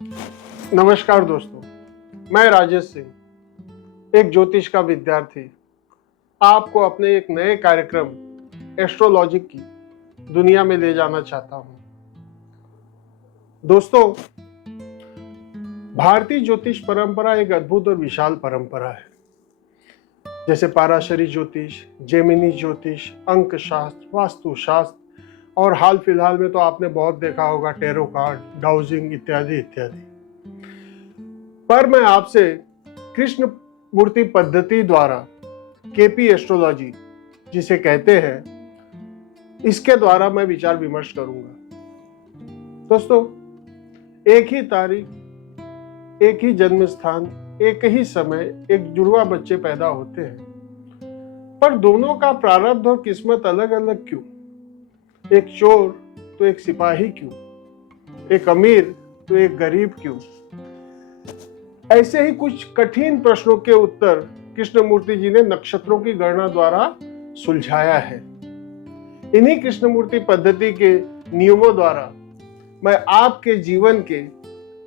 नमस्कार दोस्तों, मैं राजेश सिंह, एक ज्योतिष का विद्यार्थी, आपको अपने एक नए कार्यक्रम एस्ट्रोलॉजी की दुनिया में ले जाना चाहता हूं। दोस्तों, भारतीय ज्योतिष परंपरा एक अद्भुत और विशाल परंपरा है। जैसे पाराशरी ज्योतिष, जेमिनी ज्योतिष, अंक शास्त्र, वास्तु शास्त्र और हाल फिलहाल में तो आपने बहुत देखा होगा टैरो कार्ड, डाउजिंग इत्यादि इत्यादि। पर मैं आपसे कृष्ण मूर्ति पद्धति द्वारा केपी एस्ट्रोलॉजी जिसे कहते हैं, इसके द्वारा मैं विचार विमर्श करूंगा। दोस्तों, एक ही तारीख, एक ही जन्म स्थान, एक ही समय एक जुड़वा बच्चे पैदा होते हैं, पर दोनों का प्रारब्ध और किस्मत अलग अलग क्यों? एक चोर तो एक सिपाही क्यों? एक अमीर तो एक गरीब क्यों? ऐसे ही कुछ कठिन प्रश्नों के उत्तर कृष्णमूर्ति जी ने नक्षत्रों की गणना द्वारा सुलझाया है। इन्हीं कृष्णमूर्ति पद्धति के नियमों द्वारा मैं आपके जीवन के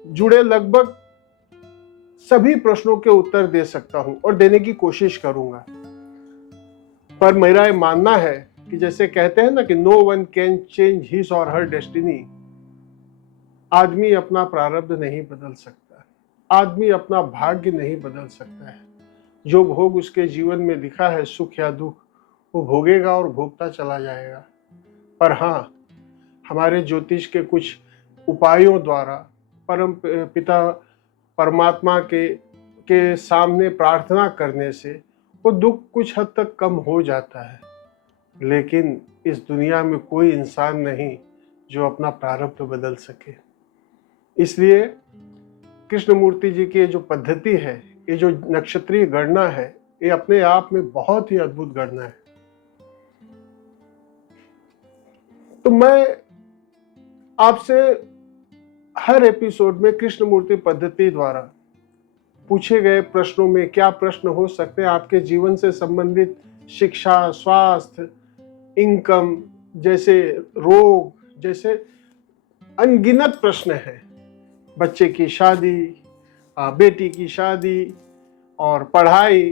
जुड़े लगभग सभी प्रश्नों के उत्तर दे सकता हूं और देने की कोशिश करूंगा। पर मेरा ये मानना है कि जैसे कहते हैं ना कि no one can change his और हर डेस्टिनी, आदमी अपना प्रारब्ध नहीं बदल सकता, आदमी अपना भाग्य नहीं बदल सकता है। जो भोग उसके जीवन में लिखा है, सुख या दुख, वो भोगेगा और भोगता चला जाएगा। पर हाँ, हमारे ज्योतिष के कुछ उपायों द्वारा परम पिता परमात्मा के सामने प्रार्थना करने से वो दुख कुछ हद तक कम हो जाता है। लेकिन इस दुनिया में कोई इंसान नहीं जो अपना प्रारब्ध बदल सके। इसलिए कृष्णमूर्ति जी की जो पद्धति है, ये जो नक्षत्रीय गणना है, ये अपने आप में बहुत ही अद्भुत गणना है। तो मैं आपसे हर एपिसोड में कृष्णमूर्ति पद्धति द्वारा पूछे गए प्रश्नों में क्या प्रश्न हो सकते हैं, आपके जीवन से संबंधित शिक्षा, स्वास्थ्य, इनकम जैसे रोग, जैसे अनगिनत प्रश्न हैं। बच्चे की शादी, बेटी की शादी और पढ़ाई,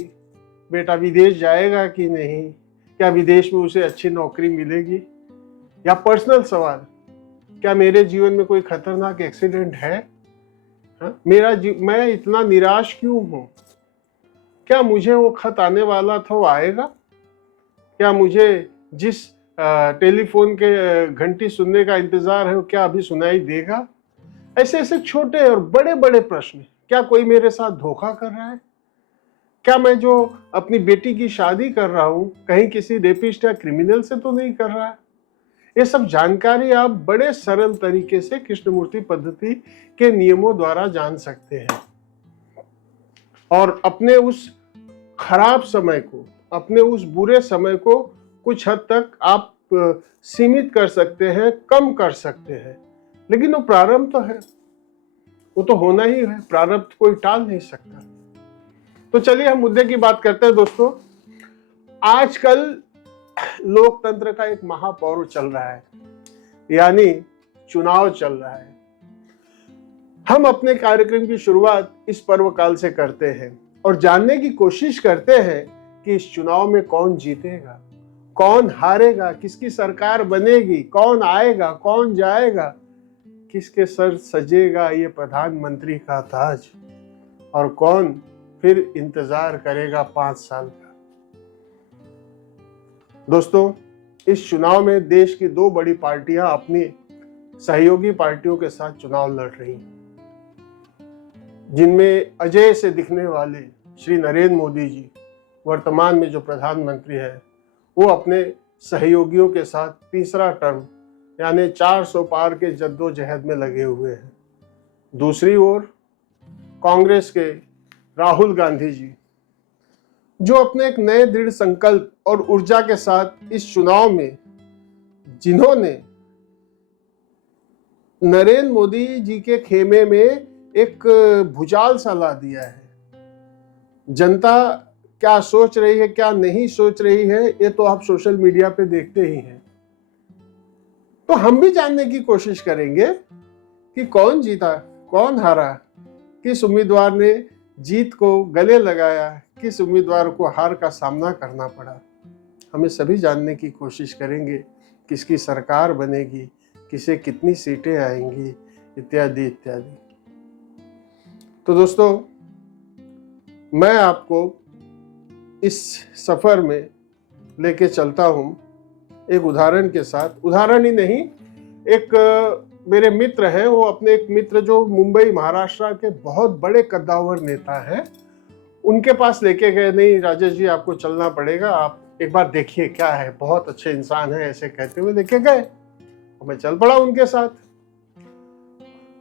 बेटा विदेश जाएगा कि नहीं, क्या विदेश में उसे अच्छी नौकरी मिलेगी, या पर्सनल सवाल, क्या मेरे जीवन में कोई खतरनाक एक्सीडेंट है, मैं इतना निराश क्यों हूं, क्या मुझे वो खत आने वाला था वो आएगा, क्या मुझे जिस टेलीफोन के घंटी सुनने का इंतजार है वो क्या अभी सुनाई देगा। ऐसे ऐसे छोटे और बड़े बड़े प्रश्न। क्या कोई मेरे साथ धोखा कर रहा है? क्या मैं जो अपनी बेटी की शादी कर रहा हूं कहीं किसी रेपिस्ट या क्रिमिनल से तो नहीं कर रहा है? ये सब जानकारी आप बड़े सरल तरीके से कृष्णमूर्ति पद्धति के नियमों द्वारा जान सकते हैं और अपने उस खराब समय को, अपने उस बुरे समय को कुछ हद तक आप सीमित कर सकते हैं, कम कर सकते हैं। लेकिन वो प्रारब्ध तो है, वो तो होना ही है, प्रारब्ध कोई टाल नहीं सकता। तो चलिए हम मुद्दे की बात करते हैं। दोस्तों, आजकल लोकतंत्र का एक महापर्व चल रहा है, यानी चुनाव चल रहा है। हम अपने कार्यक्रम की शुरुआत इस पर्व काल से करते हैं और जानने की कोशिश करते हैं कि इस चुनाव में कौन जीतेगा, कौन हारेगा, किसकी सरकार बनेगी, कौन आएगा, कौन जाएगा, किसके सर सजेगा ये प्रधानमंत्री का ताज, और कौन फिर इंतजार करेगा 5 साल का। दोस्तों, इस चुनाव में देश की 2 बड़ी पार्टियां अपनी सहयोगी पार्टियों के साथ चुनाव लड़ रही हैं, जिनमें अजय से दिखने वाले श्री नरेंद्र मोदी जी, वर्तमान में जो प्रधानमंत्री है, वो अपने सहयोगियों के साथ तीसरा टर्म यानी 400 पार के जद्दोजहद में लगे हुए हैं। दूसरी ओर कांग्रेस के राहुल गांधी जी, जो अपने एक नए दृढ़ संकल्प और ऊर्जा के साथ इस चुनाव में, जिन्होंने नरेंद्र मोदी जी के खेमे में एक भूचाल सा ला दिया है। जनता क्या सोच रही है, क्या नहीं सोच रही है, ये तो आप सोशल मीडिया पे देखते ही हैं। तो हम भी जानने की कोशिश करेंगे कि कौन जीता, कौन हारा, किस उम्मीदवार ने जीत को गले लगाया, किस उम्मीदवार को हार का सामना करना पड़ा। हमें सभी जानने की कोशिश करेंगे किसकी सरकार बनेगी, किसे कितनी सीटें आएंगी, इत्यादि इत्यादि। तो दोस्तों, मैं आपको इस सफर में लेके चलता हूं एक उदाहरण के साथ। उदाहरण ही नहीं, एक मेरे मित्र हैं, वो अपने एक मित्र जो मुंबई महाराष्ट्र के बहुत बड़े कद्दावर नेता हैं, उनके पास लेके गए। नहीं राजेश जी, आपको चलना पड़ेगा, आप एक बार देखिए क्या है, बहुत अच्छे इंसान है, ऐसे कहते हुए लेके गए। और मैं चल पड़ा उनके साथ।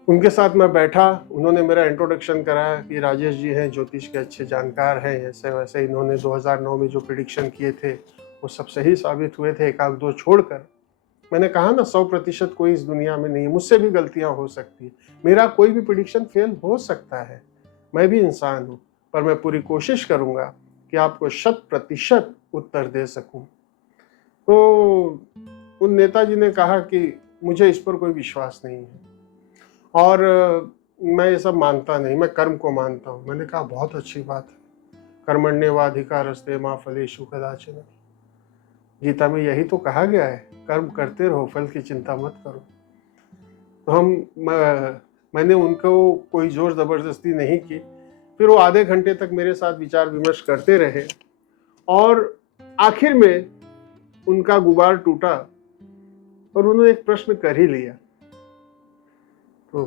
उनके साथ मैं बैठा, उन्होंने मेरा इंट्रोडक्शन कराया कि राजेश जी हैं, ज्योतिष के अच्छे जानकार हैं, ऐसे वैसे। इन्होंने 2009 में जो प्रिडिक्शन किए थे वो सब सही साबित हुए थे, एक आध दो छोड़कर। मैंने कहा ना, 100% कोई इस दुनिया में नहीं है, मुझसे भी गलतियां हो सकती है, मेरा कोई भी प्रिडिक्शन फेल हो सकता है, मैं भी इंसान हूं, पर मैं पूरी कोशिश करूंगा कि आपको 100% उत्तर दे सकूं। तो उन नेताजी ने कहा कि मुझे इस पर कोई विश्वास नहीं है और मैं ये सब मानता नहीं, मैं कर्म को मानता हूँ। मैंने कहा बहुत अच्छी बात है, कर्मण्येवाधिकारस्ते मा फलेषु कदाचन। गीता में यही तो कहा गया है, कर्म करते रहो, फल की चिंता मत करो। तो मैंने उनको कोई जोर जबरदस्ती नहीं की। फिर वो आधे घंटे तक मेरे साथ विचार विमर्श करते रहे और आखिर में उनका गुबार टूटा और उन्होंने एक प्रश्न कर ही लिया। तो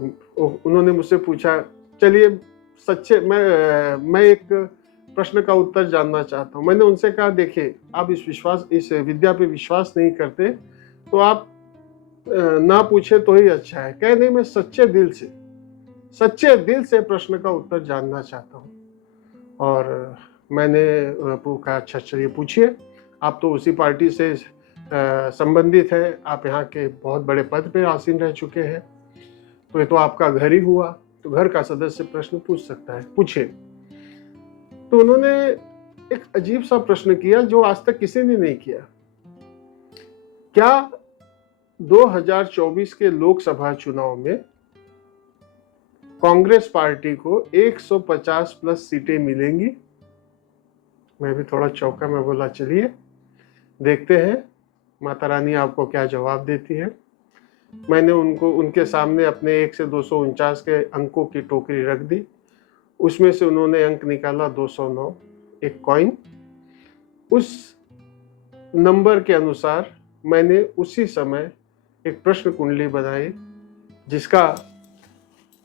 उन्होंने मुझसे पूछा, चलिए सच्चे, मैं एक प्रश्न का उत्तर जानना चाहता हूँ। मैंने उनसे कहा, देखिए आप इस विद्या पे विश्वास नहीं करते तो आप ना पूछे तो ही अच्छा है। कहे नहीं, मैं सच्चे दिल से प्रश्न का उत्तर जानना चाहता हूँ। और मैंने कहा, अच्छा चलिए पूछिए, आप तो उसी पार्टी से संबंधित हैं, आप यहाँ के बहुत बड़े पद पे आसीन रह चुके हैं, तो ये तो आपका घर ही हुआ, तो घर का सदस्य प्रश्न पूछ सकता है, पूछे। तो उन्होंने एक अजीब सा प्रश्न किया जो आज तक किसी ने नहीं किया। क्या 2024 के लोकसभा चुनाव में कांग्रेस पार्टी को 150 प्लस सीटें मिलेंगी? मैं भी थोड़ा चौंका। मैं बोला, चलिए देखते हैं माता रानी आपको क्या जवाब देती है। मैंने उनके सामने अपने 1 से 249 के अंकों की टोकरी रख दी। उसमें से उन्होंने अंक निकाला 209, एक कॉइन। उस नंबर के अनुसार मैंने उसी समय एक प्रश्न कुंडली बनाई जिसका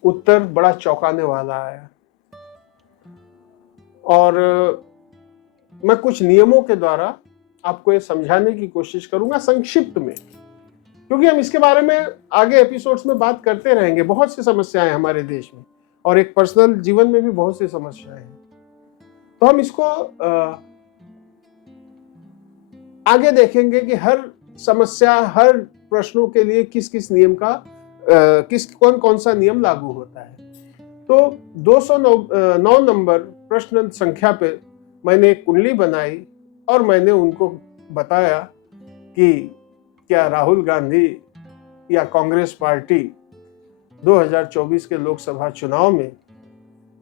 उत्तर बड़ा चौंकाने वाला आया। और मैं कुछ नियमों के द्वारा आपको ये समझाने की कोशिश करूंगा संक्षिप्त में, क्योंकि हम इसके बारे में आगे एपिसोड्स में बात करते रहेंगे। बहुत सी समस्याएं हमारे देश में और एक पर्सनल जीवन में भी बहुत सी समस्याएं हैं। तो हम इसको आगे देखेंगे कि हर समस्या, हर प्रश्नों के लिए किस किस नियम का कौन सा नियम लागू होता है। तो 209 नंबर प्रश्न संख्या पे मैंने एक कुंडली बनाई और मैंने उनको बताया कि क्या राहुल गांधी या कांग्रेस पार्टी 2024 के लोकसभा चुनाव में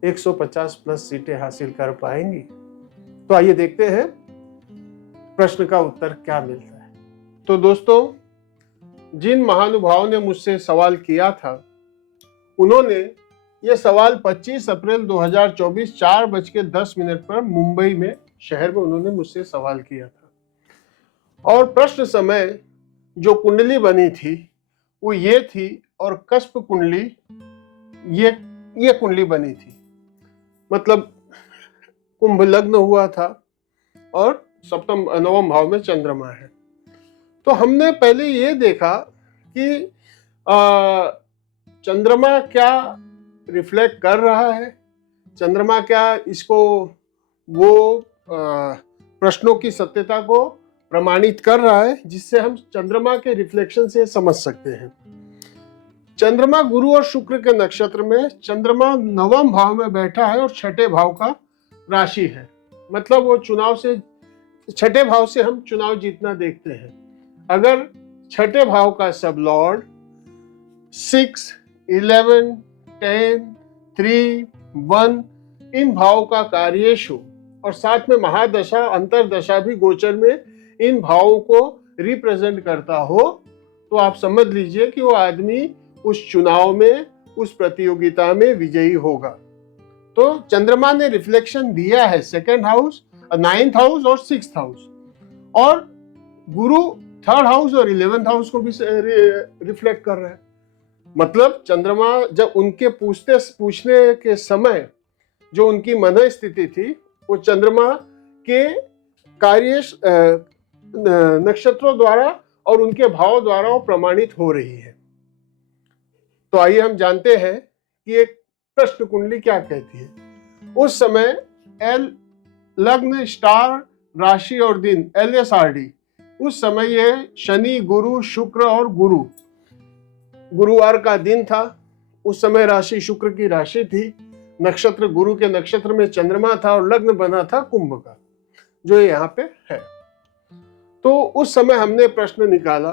150 प्लस सीटें हासिल कर पाएंगी। तो आइए देखते हैं प्रश्न का उत्तर क्या मिलता है। तो दोस्तों, जिन महानुभावों ने मुझसे सवाल किया था, उन्होंने ये सवाल 25 अप्रैल 2024 4:10 पर मुंबई में शहर में उन्होंने मुझसे सवाल किया था। और प्रश्न समय जो कुंडली बनी थी वो ये थी, और कस्प कुंडली ये कुंडली बनी थी। मतलब कुंभ लग्न हुआ था और सप्तम नवम भाव में चंद्रमा है। तो हमने पहले ये देखा कि चंद्रमा क्या रिफ्लेक्ट कर रहा है, चंद्रमा क्या इसको वो प्रश्नों की सत्यता को प्रमाणित कर रहा है, जिससे हम चंद्रमा के रिफ्लेक्शन से समझ सकते हैं। चंद्रमा गुरु और शुक्र के नक्षत्र में, चंद्रमा नवम भाव में बैठा है और छठे भाव का राशि है। मतलब वो चुनाव से, छठे भाव से हम चुनाव जीतना देखते हैं। अगर छठे भाव का सब लॉर्ड 6, 11, 10, 3, 1 इन भावों का कार्येशु और साथ में महादशा अंतरदशा भी गोचर में इन भावों को रिप्रेजेंट करता हो तो आप समझ लीजिए कि वो आदमी उस चुनाव में, उस प्रतियोगिता में विजयी होगा। तो चंद्रमा ने रिफ्लेक्शन दिया है सेकंड हाउस, 9th हाउस और 6th हाउस, और गुरु 3rd हाउस और 11th हाउस को भी रिफ्लेक्ट कर रहा है। मतलब चंद्रमा जब उनके पूछने के समय जो उनकी मन स्थिति थी वो चंद्रमा के कार्य नक्षत्रों द्वारा और उनके भाव द्वारा वो प्रमाणित हो रही है। तो आइए हम जानते हैं कि एक प्रश्न कुंडली क्या कहती है। उस समय लग्न, स्टार, राशि और दिन LSRD, उस समय ये शनि, गुरु, शुक्र और गुरुवार का दिन था। उस समय राशि शुक्र की राशि थी, नक्षत्र गुरु के नक्षत्र में चंद्रमा था और लग्न बना था कुंभ का, जो यहाँ पे है। तो उस समय हमने प्रश्न निकाला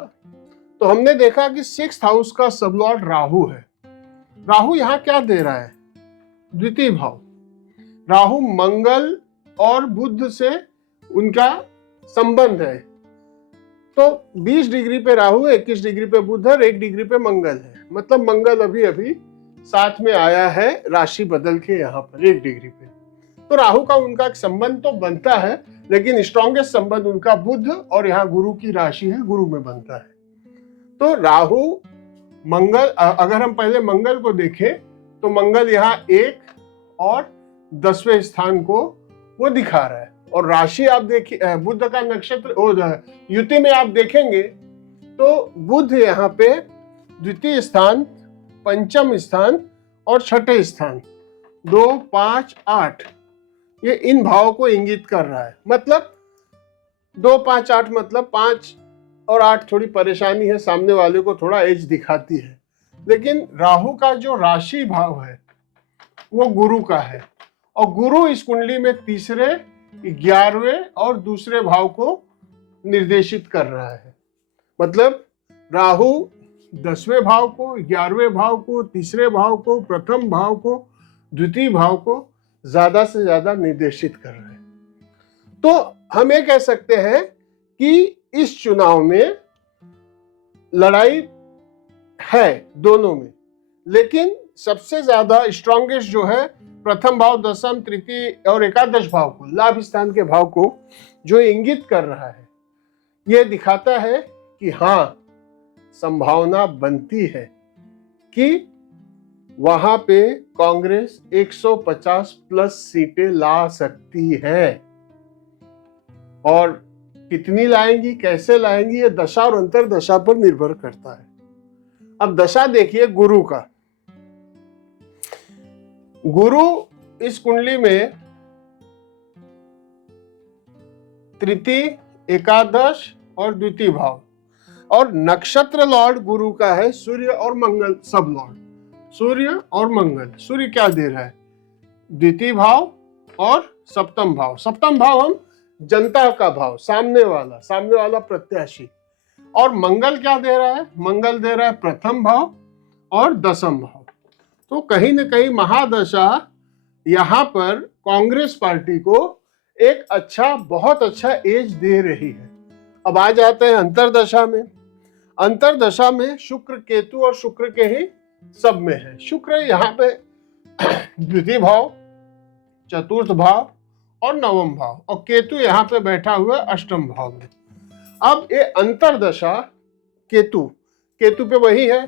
तो हमने देखा कि 6th हाउस का सबलॉर्ड राहु है। राहु यहाँ क्या दे रहा है? द्वितीय भाव। राहु मंगल और बुध से उनका संबंध है। तो 20 डिग्री पे राहु, 21 डिग्री पे बुध और 1 डिग्री पे मंगल है। मतलब मंगल अभी अभी साथ में आया है राशि बदल के यहाँ पर 1 डिग्री पे। तो राहु का उनका एक संबंध तो बनता है, लेकिन स्ट्रॉन्गेस्ट संबंध उनका बुध और यहाँ गुरु की राशि है, गुरु में बनता है। तो राहु मंगल, अगर हम पहले मंगल को देखें तो मंगल यहाँ 1 और 10वें स्थान को वो दिखा रहा है। और राशि आप देखिए, बुध का नक्षत्र युति में आप देखेंगे तो बुध यहाँ पे द्वितीय स्थान, पंचम स्थान और छठे स्थान 2, 5, 8 ये इन भावों को इंगित कर रहा है। मतलब 2, 5, 8 मतलब 5 और 8 थोड़ी परेशानी है, सामने वाले को थोड़ा एज दिखाती है। लेकिन राहु का जो राशि भाव है वो गुरु का है और गुरु इस कुंडली में तीसरे, 11वें और दूसरे भाव को निर्देशित कर रहा है। मतलब राहु 10वें भाव को, 11वें भाव को, तीसरे भाव को, प्रथम भाव को, द्वितीय भाव को ज्यादा से ज्यादा निर्देशित कर रहे हैं। तो हम ये कह सकते हैं कि इस चुनाव में लड़ाई है दोनों में, लेकिन सबसे ज्यादा स्ट्रॉन्गेस्ट जो है प्रथम भाव, दशम, तृतीय और एकादश भाव को, लाभ स्थान के भाव को जो इंगित कर रहा है, यह दिखाता है कि हाँ संभावना बनती है कि वहां पे कांग्रेस 150 प्लस सीटें ला सकती है। और कितनी लाएंगी, कैसे लाएंगी, ये दशा और अंतरदशा पर निर्भर करता है। अब दशा देखिए गुरु का। गुरु इस कुंडली में तृतीय, एकादश और द्वितीय भाव, और नक्षत्र लॉर्ड गुरु का है सूर्य और मंगल, सब लॉर्ड सूर्य और मंगल। सूर्य क्या दे रहा है? द्वितीय भाव और सप्तम भाव। सप्तम भाव हम जनता का भाव, सामने वाला प्रत्याशी। और मंगल क्या दे रहा है? मंगल दे रहा है प्रथम भाव और दशम भाव। तो कहीं न कहीं महादशा यहाँ पर कांग्रेस पार्टी को एक अच्छा, बहुत अच्छा एज दे रही है। अब आ जाते हैं अंतरदशा में। अंतरदशा में शुक्र, केतु और शुक्र के ही सब में है। शुक्र यहाँ पे द्वितीय भाव, चतुर्थ भाव और नवम भाव, और केतु यहाँ पे बैठा हुआ अष्टम भाव में। अब ये अंतरदशा केतु पे वही है,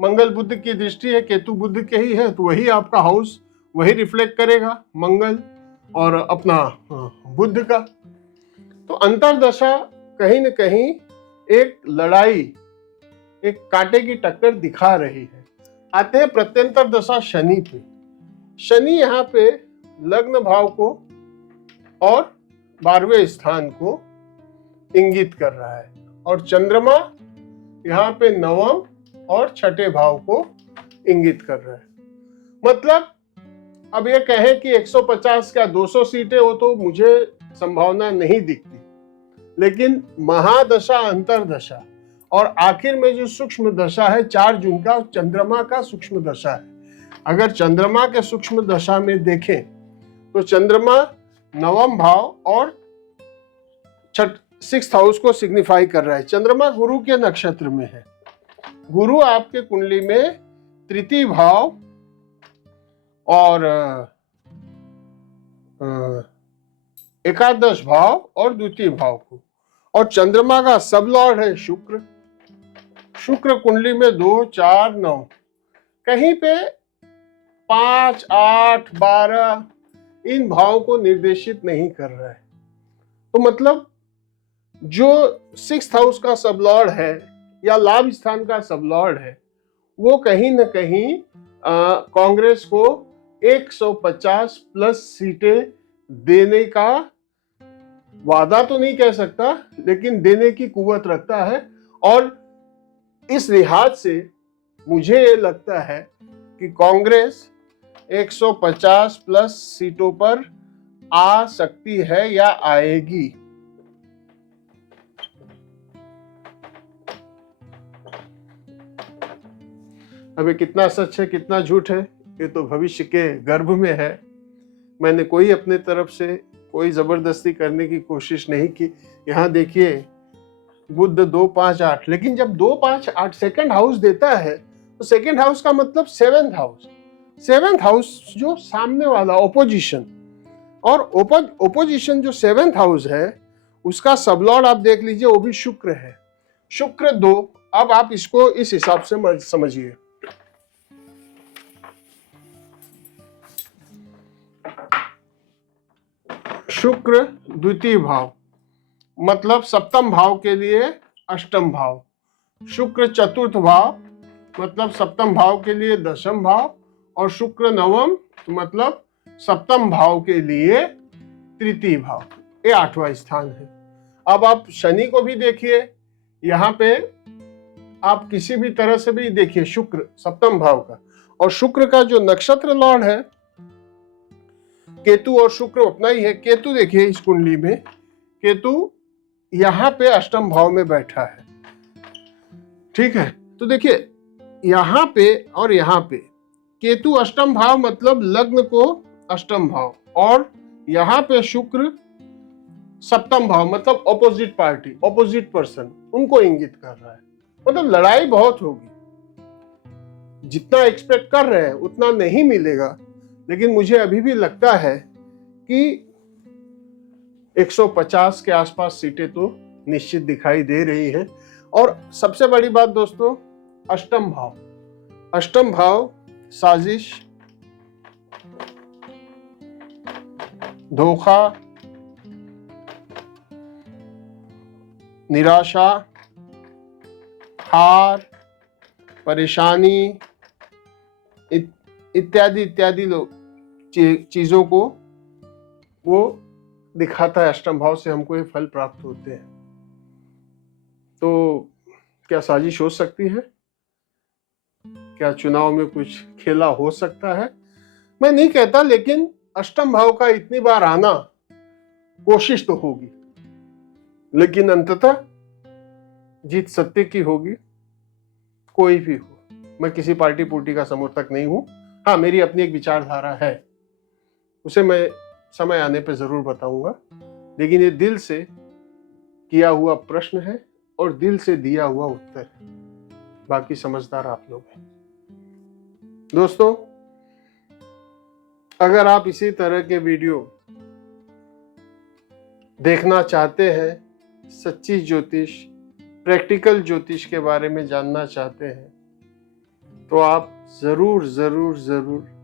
मंगल बुध की दृष्टि है, केतु बुध के ही है, तो वही आपका हाउस वही रिफ्लेक्ट करेगा, मंगल और अपना बुध का। तो अंतरदशा कहीं न कहीं एक लड़ाई, एक कांटे की टक्कर दिखा रही है। आते हैं प्रत्यंतर दशा शनि पे। शनि यहाँ पे लग्न भाव को और 12वें स्थान को इंगित कर रहा है, और चंद्रमा यहाँ पे नवम और छठे भाव को इंगित कर रहा है। मतलब अब ये कहें कि 150 का 200 सीटें हो तो मुझे संभावना नहीं दिखती, लेकिन महादशा, अंतरदशा और आखिर में जो सूक्ष्म दशा है 4 जून का, चंद्रमा का सूक्ष्म दशा है, अगर चंद्रमा के सूक्ष्म दशा में देखें तो चंद्रमा नवम भाव और 6th हाउस को सिग्निफाई कर रहा है। चंद्रमा गुरु के नक्षत्र में है। गुरु आपके कुंडली में तृतीय भाव और एकादश भाव और द्वितीय भाव को, और चंद्रमा का सब लॉर्ड है शुक्र। शुक्र कुंडली में 2, 4, 9, कहीं पे 5, 8, 12 इन भाव को निर्देशित नहीं कर रहा है। तो मतलब जो 6th हाउस का सब लॉर्ड है या लाभ स्थान का सब लॉर्ड है, वो कहीं ना कहीं कांग्रेस को 150 प्लस सीटें देने का वादा तो नहीं कह सकता, लेकिन देने की कुव्वत रखता है। और इस लिहाज से मुझे ये लगता है कि कांग्रेस 150 प्लस सीटों पर आ सकती है या आएगी। अभी कितना सच है कितना झूठ है ये तो भविष्य के गर्भ में है। मैंने कोई अपने तरफ से कोई जबरदस्ती करने की कोशिश नहीं की। यहाँ देखिए बुध 2, 5, 8, लेकिन जब 2, 5, 8 सेकंड हाउस देता है तो सेकंड हाउस का मतलब 7th हाउस। 7th हाउस जो सामने वाला ओपोजिशन, और ओपोजिशन जो 7th हाउस है उसका सब लॉर्ड आप देख लीजिए, वो भी शुक्र है। शुक्र 2। अब आप इसको इस हिसाब से समझिए। शुक्र द्वितीय भाव मतलब 7th भाव के लिए 8th भाव। शुक्र 4th भाव मतलब 7th भाव के लिए 10th भाव, और शुक्र 9th मतलब 7th भाव के लिए 3य भाव। ये 8वां स्थान है। अब आप शनि को भी देखिए, यहाँ पे आप किसी भी तरह से भी देखिए शुक्र 7th भाव का, और शुक्र का जो नक्षत्र लॉर्ड है केतु, और शुक्र अपना ही है। केतु देखिए इस कुंडली में, केतु यहाँ पे 8th भाव में बैठा है। ठीक है, तो देखिए यहाँ पे और यहाँ पे केतु 8th भाव मतलब लग्न को 8th भाव, और यहाँ पे शुक्र 7th भाव मतलब ऑपोजिट पार्टी, ऑपोजिट पर्सन, उनको इंगित कर रहा है। मतलब लड़ाई बहुत होगी। जितना एक्सपेक्ट कर रहे हैं उतना नहीं मिलेगा, लेकिन मुझे अभी भी लगता है कि 150 के आसपास सीटें तो निश्चित दिखाई दे रही हैं। और सबसे बड़ी बात दोस्तों, 8th भाव, 8th भाव साजिश, धोखा, निराशा, हार, परेशानी इत्यादि इत्यादि चीजों को वो दिखाता है। 8th भाव से हमको ये फल प्राप्त होते हैं। तो क्या साजिश हो सकती है? क्या चुनाव में कुछ खेला हो सकता है? मैं नहीं कहता, लेकिन 8th भाव का इतनी बार आना कोशिश तो होगी, लेकिन अंततः जीत सत्य की होगी, कोई भी हो। मैं किसी पार्टी पुर्टी का समर्थक नहीं हूं। हाँ, मेरी अपनी एक विचारधारा है, उसे मैं समय आने पे जरूर बताऊंगा, लेकिन ये दिल से किया हुआ प्रश्न है और दिल से दिया हुआ उत्तर है। बाकी समझदार आप लोग हैं। दोस्तों, अगर आप इसी तरह के वीडियो देखना चाहते हैं, सच्ची ज्योतिष, प्रैक्टिकल ज्योतिष के बारे में जानना चाहते हैं, तो आप जरूर जरूर जरूर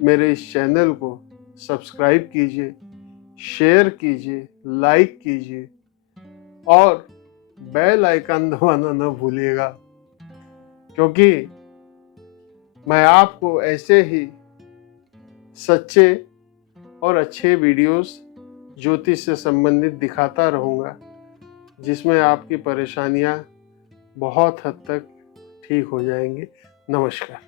मेरे इस चैनल को सब्सक्राइब कीजिए, शेयर कीजिए, लाइक कीजिए और बेल आइकन दबाना न भूलिएगा, क्योंकि मैं आपको ऐसे ही सच्चे और अच्छे वीडियोस ज्योतिष से संबंधित दिखाता रहूँगा, जिसमें आपकी परेशानियाँ बहुत हद तक ठीक हो जाएंगी। नमस्कार।